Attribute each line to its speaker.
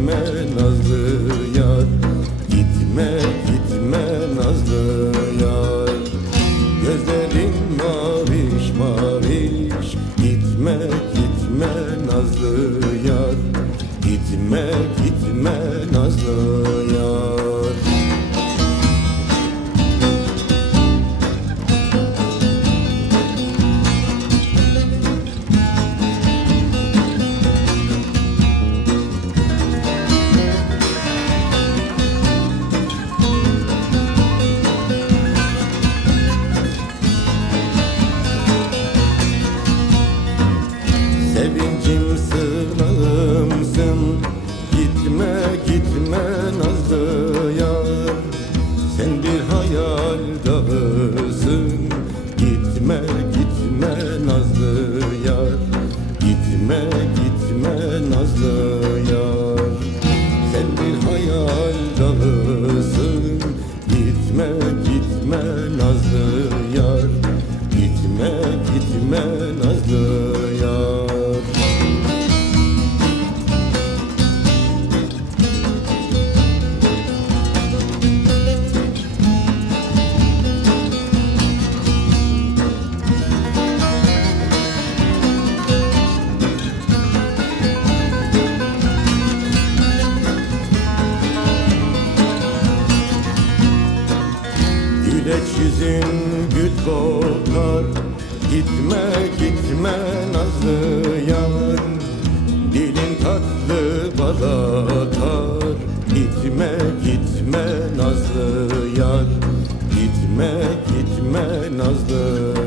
Speaker 1: gitme nazlı yar. Gitme gitme nazlı yar. Gözlerin maviş maviş. Gitme gitme nazlı yar. Gitme gitme Gitme gitme nazlı yar. Gitme gitme nazlı yar. Sen bir hayal dağısın Gitme gitme nazlı yar. Gitme gitme nazlı yar Güleç yüzün gül kokar. Gitme gitme nazlı yar. Dilin tatlı bal atar. Gitme gitme nazlı yar. Gitme gitme nazlı